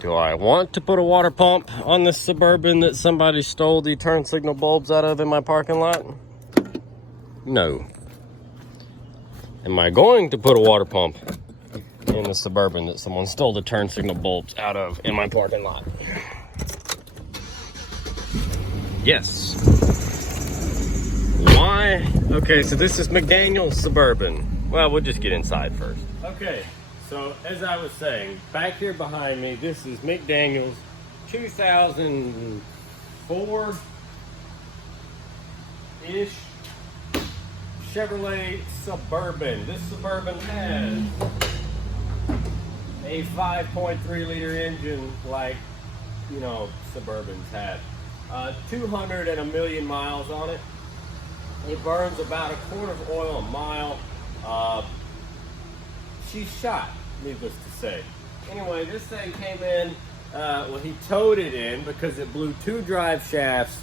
Do I want to put a water pump on this Suburban that somebody stole the turn signal bulbs out of in my parking lot? No. Am I going to put a water pump in the Suburban that someone stole the turn signal bulbs out of in my parking lot? Yes. Why? Okay, so this is McDaniel's Suburban. Well, we'll just get inside first. Okay, so as I was saying, back here behind me, this is McDaniel's 2004-ish Chevrolet Suburban. This Suburban has a 5.3 liter engine like, you know, Suburbans have. 200 and a million miles on it. It burns about a quart of oil a mile. She's shot, needless to say. Anyway, this thing came in, well, he towed it in because it blew 2 drive shafts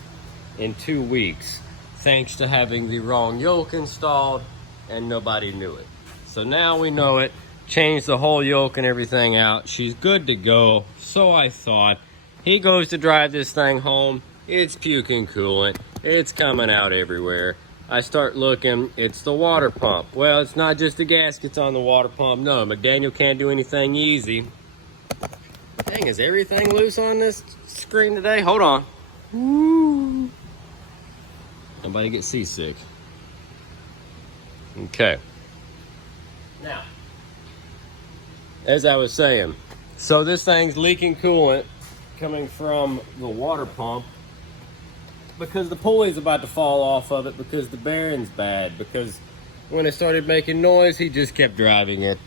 in 2 weeks, thanks to having the wrong yoke installed, and nobody knew it. So now we know it, changed the whole yoke and everything out. She's good to go, so I thought. He goes to drive this thing home. It's puking coolant. It's coming out everywhere. I start looking, it's the water pump. Well, it's not just the gaskets on the water pump. No, McDaniel can't do anything easy. Dang, is everything loose on this screen today? Hold on. Woo. Nobody get seasick. Okay. Now, as I was saying, so this thing's leaking coolant coming from the water pump because the pulley's about to fall off of it, because the bearing's bad, because when it started making noise, he just kept driving it.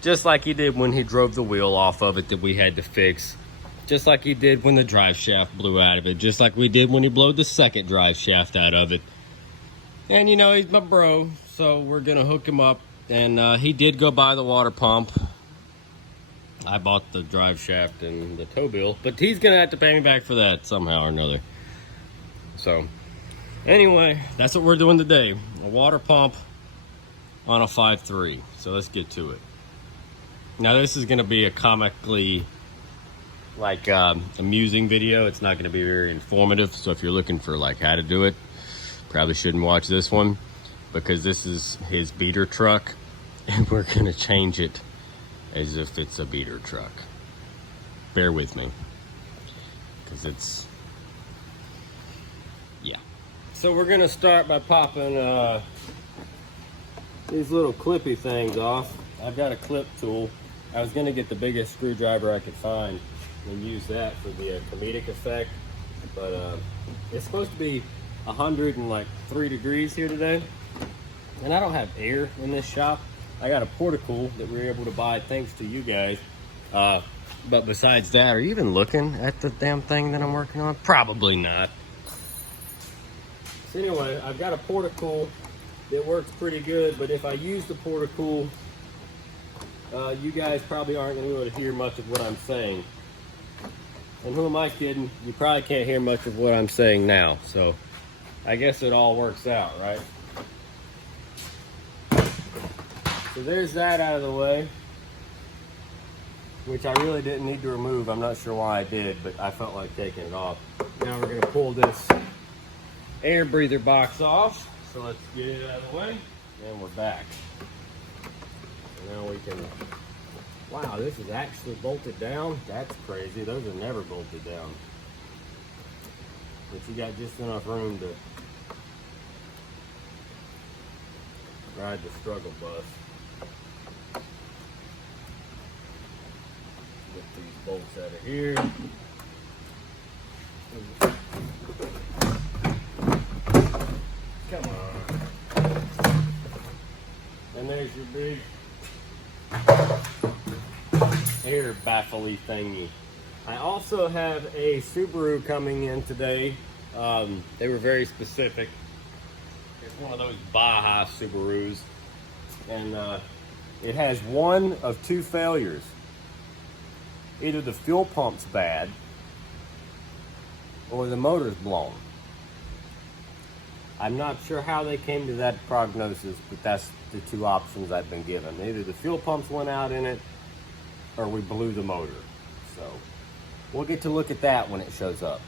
Just like he did when he drove the wheel off of it that we had to fix. Just like he did when the drive shaft blew out of it. Just like we did when he blew the second drive shaft out of it. And you know, he's my bro, so we're gonna hook him up. And he did go buy the water pump. I bought the drive shaft and the tow bill, but he's gonna have to pay me back for that somehow or another. So, anyway, that's what we're doing today. A water pump on a 5.3. So let's get to it. Now this is gonna be a comically, like, amusing video. It's not gonna be very informative. So if you're looking for like how to do it, probably shouldn't watch this one, because this is his beater truck and we're gonna change it as if it's a beater truck. Bear with me, because it's, yeah. So we're gonna start by popping these little clippy things off. I've got a clip tool. I was gonna get the biggest screwdriver I could find and use that for the comedic effect, but it's supposed to be 103 degrees here today, and I don't have air in this shop. I got a porticool that we were able to buy thanks to you guys. But besides that, are you even looking at the damn thing that I'm working on? Probably not. So anyway, I've got a porticool that works pretty good, but if I use the porticool, you guys probably aren't going to be able to hear much of what I'm saying. And who am I kidding? You probably can't hear much of what I'm saying now. So I guess it all works out, right? So there's that out of the way, which I really didn't need to remove. I'm not sure why I did, but I felt like taking it off. Now we're gonna pull this air breather box off. So let's get it out of the way, and we're back. So now we can, wow, this is actually bolted down. That's crazy, those are never bolted down. But you got just enough room to ride the struggle bus. Get these bolts out of here. Come on. And there's your big air baffle-y thingy. I also have a Subaru coming in today. They were very specific. It's one of those Baja Subarus. And it has one of 2 failures. Either the fuel pump's bad or the motor's blown. I'm not sure how they came to that prognosis, but that's the 2 options I've been given. Either the fuel pumps went out in it or we blew the motor. So we'll get to look at that when it shows up.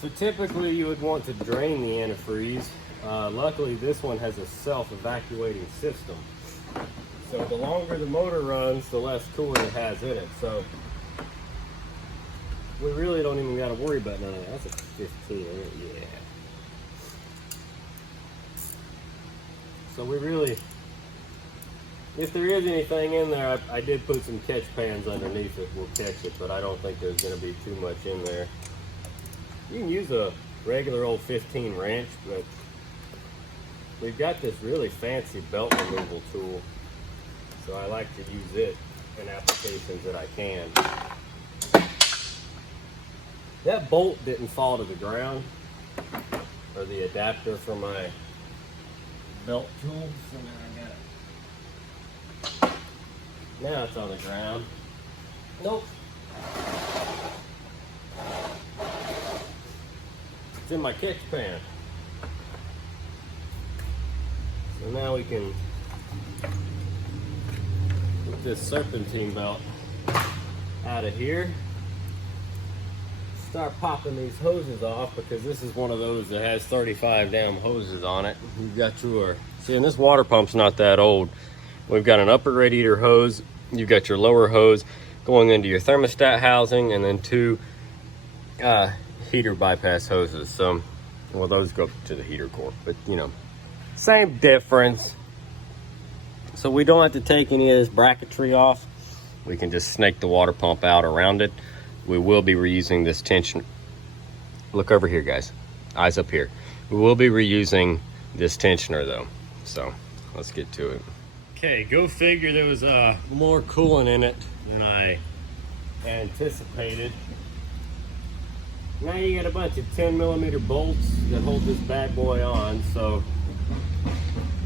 So typically you would want to drain the antifreeze. Luckily this one has a self-evacuating system. So the longer the motor runs, the less coolant it has in it. So we really don't even got to worry about none of that. That's a 15, yeah. So we really, if there is anything in there, I did put some catch pans underneath it. We'll catch it, but I don't think there's going to be too much in there. You can use a regular old 15 wrench, but we've got this really fancy belt removal tool. So I like to use it in applications that I can. That bolt didn't fall to the ground, or the adapter for my belt tool, so now I got it. Now it's on the ground. Nope. It's in my catch pan. So now we can put this serpentine belt out of here. Start popping these hoses off, because this is one of those that has 35 damn hoses on it. You've got your, see, and this water pump's not that old. We've got an upper radiator hose, you've got your lower hose going into your thermostat housing, and then two heater bypass hoses. So, well, those go to the heater core, but you know, same difference. So we don't have to take any of this bracketry off. We can just snake the water pump out around it. We will be reusing this tension. Look over here, guys. Eyes up here. We will be reusing this tensioner though. So let's get to it. Okay, go figure, there was more coolant in it than I anticipated. Now you got a bunch of 10mm bolts that hold this bad boy on. So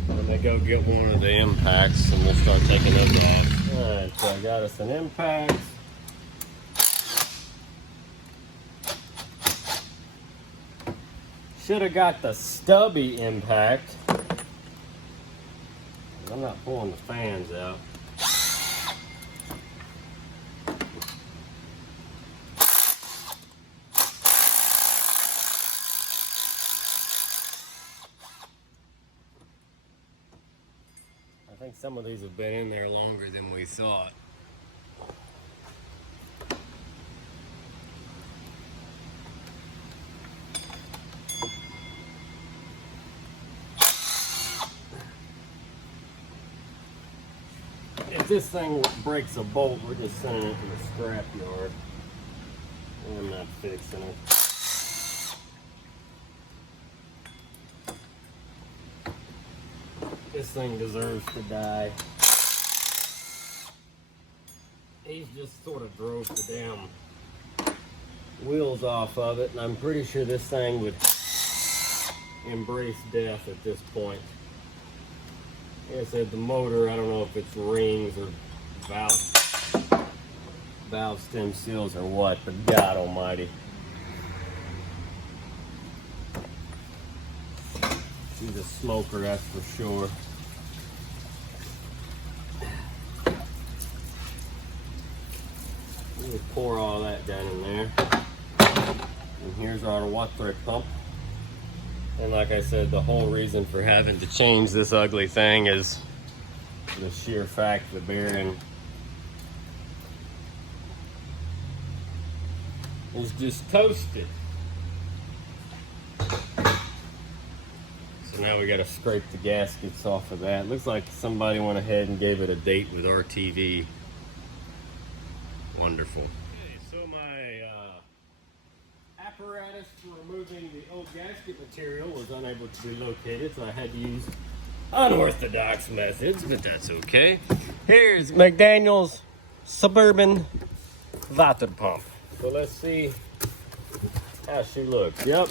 I'm gonna go get one of the impacts and we'll start taking those off. All right, so I got us an impact. Should have got the stubby impact. I'm not pulling the fans out. I think some of these have been in there longer than we thought. If this thing breaks a bolt, we're just sending it to the scrap yard. I'm not fixing it. This thing deserves to die. He's just sort of drove the damn wheels off of it, and I'm pretty sure this thing would embrace death at this point. Like I said, the motor, I don't know if it's rings or valve stem seals or what, but God almighty. She's a smoker, that's for sure. Let me pour all that down in there. And here's our water pump. And like I said, the whole reason for having to change this ugly thing is the sheer fact the bearing is just toasted. So now we got to scrape the gaskets off of that. Looks like somebody went ahead and gave it a date with RTV. Wonderful. Okay, so my apparatus for removing the old gasket material was unable to be located, so I had to use unorthodox methods, but that's okay. Here's McDaniel's Suburban water pump. So let's see how she looks. Yep.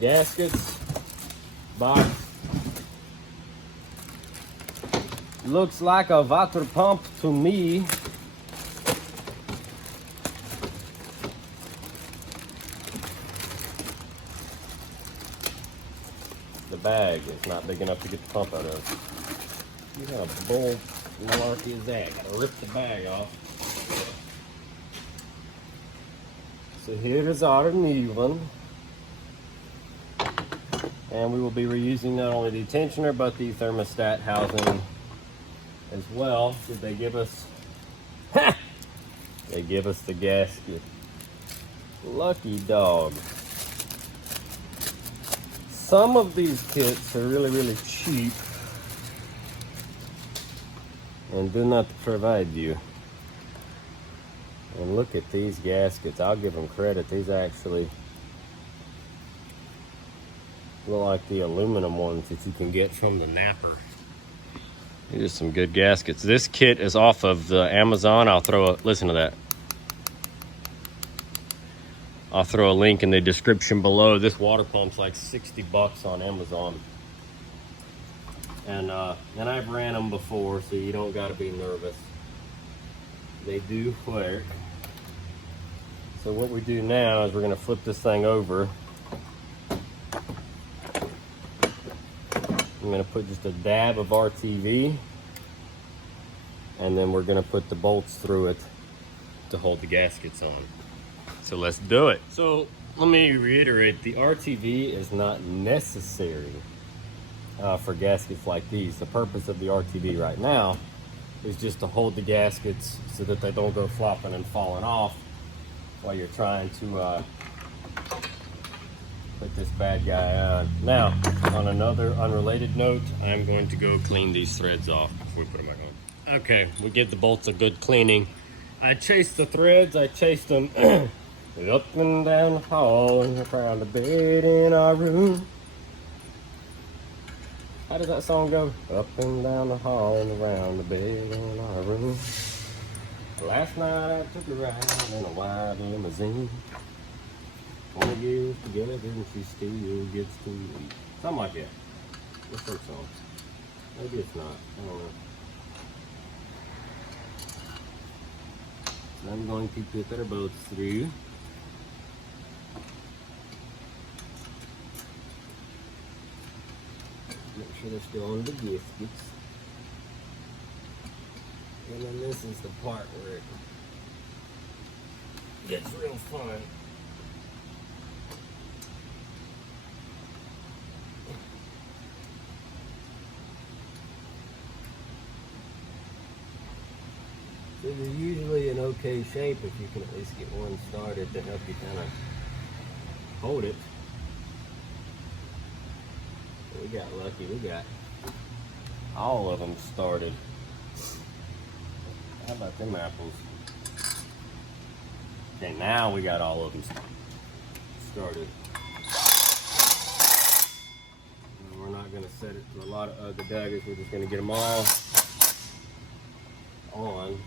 Gaskets, box. Looks like a water pump to me. The bag is not big enough to get the pump out of. You got a bolt. malarkey is that? Gotta rip the bag off. So here is our new one. And we will be reusing not only the tensioner, but the thermostat housing as well. Did they give us, they give us the gasket. Lucky dog. Some of these kits are really, really cheap and do not provide you. And look at these gaskets. I'll give them credit. These actually look like the aluminum ones that you can get from the napper. These are some good gaskets. This kit is off of the Amazon. Listen to that. I'll throw a link in the description below. This water pump's like 60 bucks on Amazon. And I've ran them before, so you don't gotta be nervous. They do work. So what we do now is we're gonna flip this thing over. I'm gonna put just a dab of RTV, and then we're gonna put the bolts through it to hold the gaskets on. So let's do it. So let me reiterate, the RTV is not necessary for gaskets like these. The purpose of the RTV right now is just to hold the gaskets so that they don't go flopping and falling off while you're trying to put this bad guy on. Now, on another unrelated note, I'm going to go clean these threads off before we put them back on. Okay, we give the bolts a good cleaning. I chased the threads, I chased them up and down the hall and around the bed in our room. How does that song go? Up and down the hall and around the bed in our room. Last night I took a ride in a white limousine. 20 years together and she still gets to eat. Something like that. What's her song? Maybe it's not. I don't know. So I'm going to put our bolts through. Make sure they're still on the gaskets. And then this is the part where it gets real fun. So you're usually in okay shape if you can at least get one started to help you kind of hold it. But we got lucky, we got all of them started. How about them apples? Okay, now we got all of them started. And we're not gonna set it to a lot of other daggers, we're just gonna get them all on.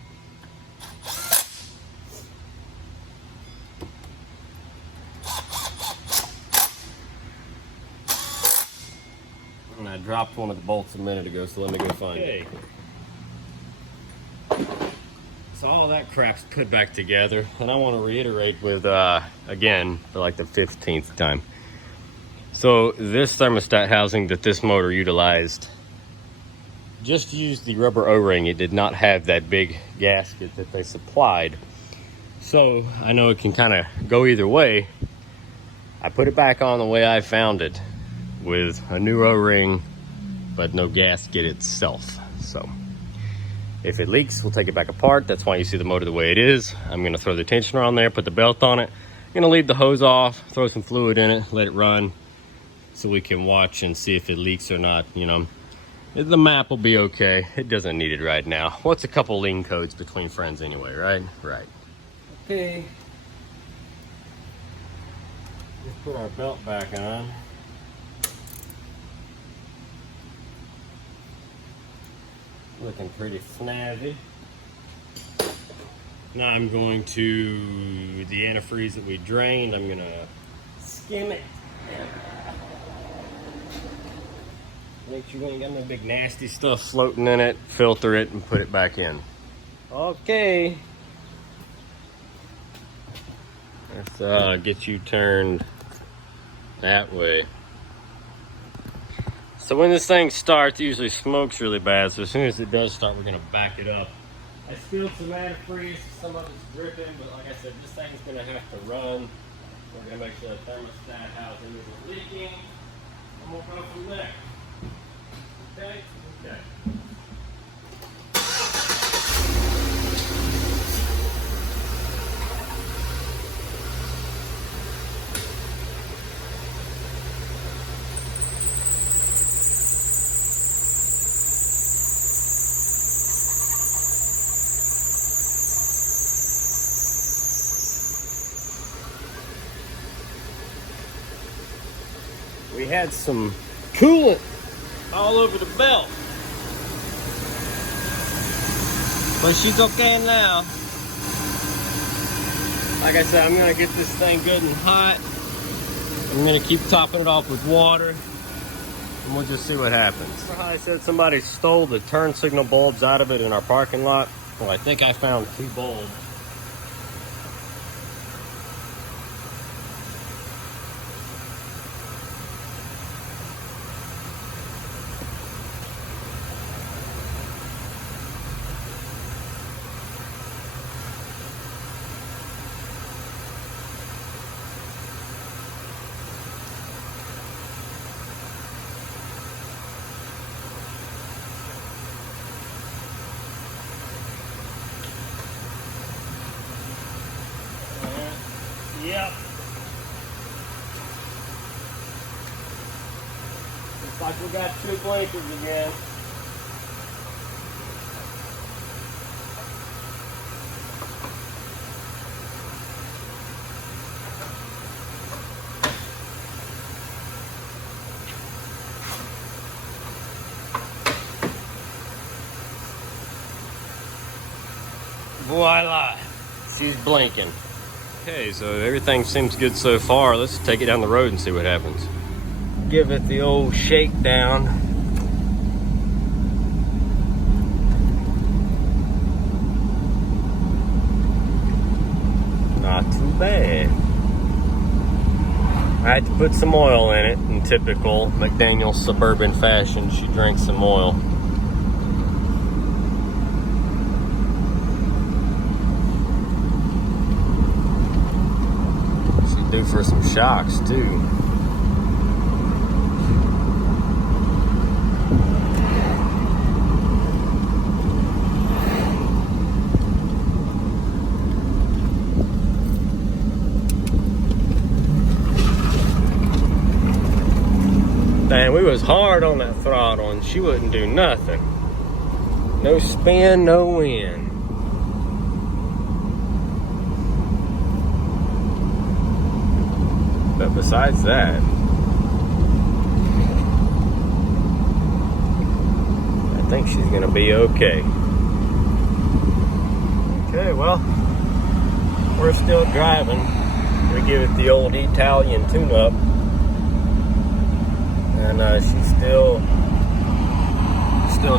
And I dropped one of the bolts a minute ago, so let me go find it. So all that crap's put back together, and I want to reiterate with, again, for like the 15th time. So this thermostat housing that this motor utilized just used the rubber O-ring. It did not have that big gasket that they supplied. So I know it can kind of go either way. I put it back on the way I found it, with a new O-ring, but no gasket itself. So if it leaks, we'll take it back apart. That's why you see the motor the way it is. I'm gonna throw the tensioner on there, put the belt on it. I'm gonna leave the hose off, throw some fluid in it, let it run, so we can watch and see if it leaks or not, you know. The map will be okay. It doesn't need it right now. What's a couple lean codes between friends anyway, right? Right. Okay. Let's put our belt back on. Looking pretty snazzy. Now I'm going to the antifreeze that we drained. I'm gonna skim it. Make sure we ain't got no big nasty stuff floating in it. Filter it and put it back in. Okay. Let's get you turned that way. So when this thing starts, it usually smokes really bad. So as soon as it does start, we're gonna back it up. I spilled some antifreeze, some of it's dripping, but like I said, this thing's gonna have to run. We're gonna make sure the thermostat housing isn't leaking, and we'll go from there. Okay? Okay. We had some coolant all over the belt, but she's okay now. Like I said, I'm gonna get this thing good and hot. I'm gonna keep topping it off with water, and we'll just see what happens. Remember how I said somebody stole the turn signal bulbs out of it in our parking lot? Well, I think I found 2 bulbs. Yep. Looks like we got 2 blinkers again. Voila! She's blinking. Okay, so everything seems good so far. Let's take it down the road and see what happens. Give it the old shakedown. Not too bad. I had to put some oil in it in typical McDaniel's Suburban fashion. She drinks some oil. Due for some shocks too. Man, we was hard on that throttle and she wouldn't do nothing. No spin, no wind. But besides that, I think she's gonna be okay. Okay, well, we're still driving. We give it the old Italian tune-up, and she's still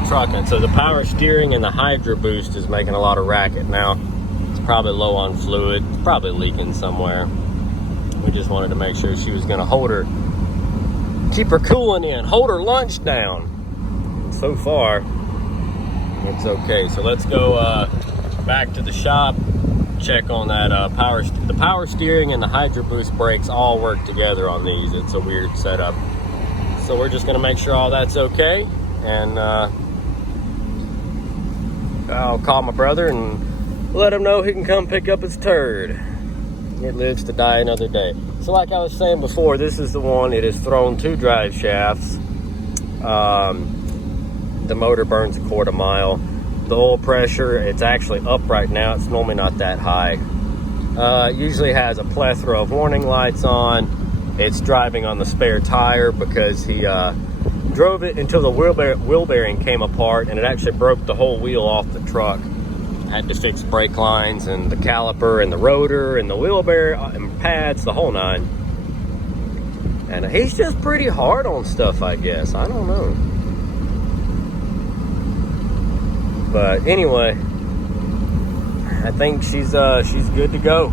trucking. So the power steering and the Hydro Boost is making a lot of racket now. It's probably low on fluid. It's probably leaking somewhere. We just wanted to make sure she was gonna keep her cooling in, hold her lunch down. And so far, it's okay. So let's go back to the shop, check on that the power steering and the Hydro Boost brakes all work together on these. It's a weird setup. So we're just gonna make sure all that's okay, and I'll call my brother and let him know he can come pick up his turd. It lives to die another day. So like I was saying before, this is the one. It has thrown 2 drive shafts. The motor burns a 1/4 mile. The oil pressure, it's actually up right now. It's normally not that high. It usually has a plethora of warning lights on. It's driving on the spare tire because he drove it until the wheel bearing came apart, and it actually broke the whole wheel off the truck. Had to fix brake lines and the caliper and the rotor and the wheel bearing and pads, the whole 9. And he's just pretty hard on stuff, I guess. I don't know. But anyway, I think she's good to go.